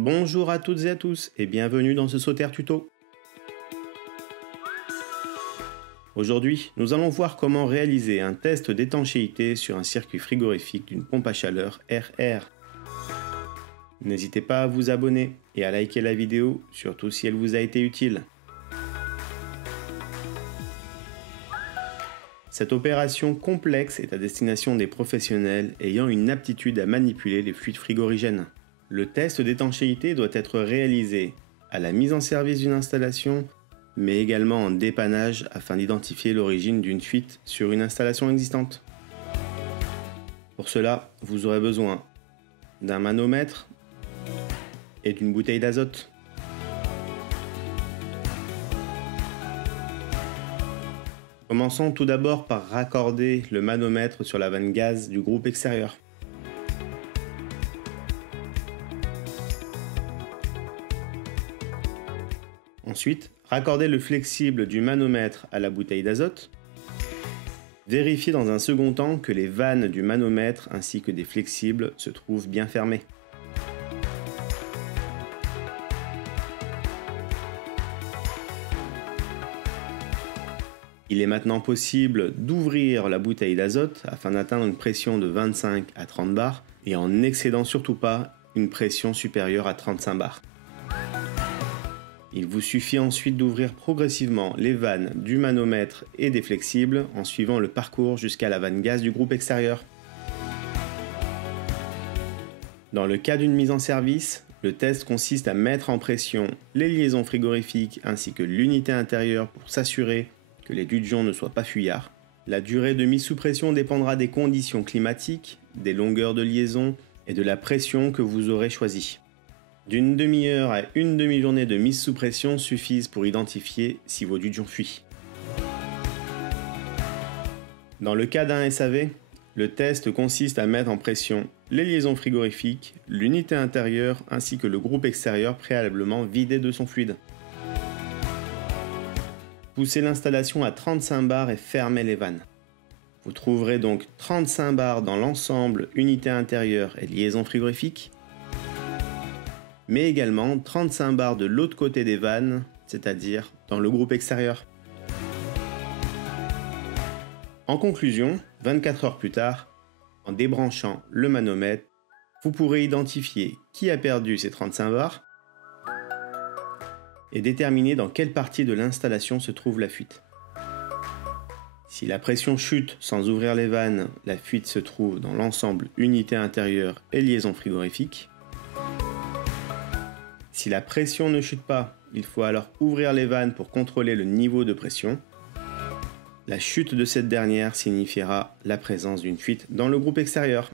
Bonjour à toutes et à tous et bienvenue dans ce Sauterre Tuto. Aujourd'hui, nous allons voir comment réaliser un test d'étanchéité sur un circuit frigorifique d'une pompe à chaleur RR. N'hésitez pas à vous abonner et à liker la vidéo, surtout si elle vous a été utile. Cette opération complexe est à destination des professionnels ayant une aptitude à manipuler les fluides frigorigènes. Le test d'étanchéité doit être réalisé à la mise en service d'une installation, mais également en dépannage afin d'identifier l'origine d'une fuite sur une installation existante. Pour cela, vous aurez besoin d'un manomètre et d'une bouteille d'azote. Commençons tout d'abord par raccorder le manomètre sur la vanne gaz du groupe extérieur. Ensuite, raccordez le flexible du manomètre à la bouteille d'azote. Vérifiez dans un second temps que les vannes du manomètre ainsi que des flexibles se trouvent bien fermées. Il est maintenant possible d'ouvrir la bouteille d'azote afin d'atteindre une pression de 25 à 30 bars et en n'excédant surtout pas une pression supérieure à 35 bars. Il vous suffit ensuite d'ouvrir progressivement les vannes du manomètre et des flexibles en suivant le parcours jusqu'à la vanne gaz du groupe extérieur. Dans le cas d'une mise en service, le test consiste à mettre en pression les liaisons frigorifiques ainsi que l'unité intérieure pour s'assurer que les dudgeons ne soient pas fuyards. La durée de mise sous pression dépendra des conditions climatiques, des longueurs de liaison et de la pression que vous aurez choisie. D'une demi-heure à une demi-journée de mise sous pression suffisent pour identifier si vos dudgeons fuient. Dans le cas d'un SAV, le test consiste à mettre en pression les liaisons frigorifiques, l'unité intérieure ainsi que le groupe extérieur préalablement vidé de son fluide. Poussez l'installation à 35 bars et fermez les vannes. Vous trouverez donc 35 bars dans l'ensemble unité intérieure et liaison frigorifique, mais également 35 bars de l'autre côté des vannes, c'est-à-dire dans le groupe extérieur. En conclusion, 24 heures plus tard, en débranchant le manomètre, vous pourrez identifier qui a perdu ces 35 bars et déterminer dans quelle partie de l'installation se trouve la fuite. Si la pression chute sans ouvrir les vannes, la fuite se trouve dans l'ensemble unité intérieure et liaison frigorifique. Si la pression ne chute pas, il faut alors ouvrir les vannes pour contrôler le niveau de pression. La chute de cette dernière signifiera la présence d'une fuite dans le groupe extérieur.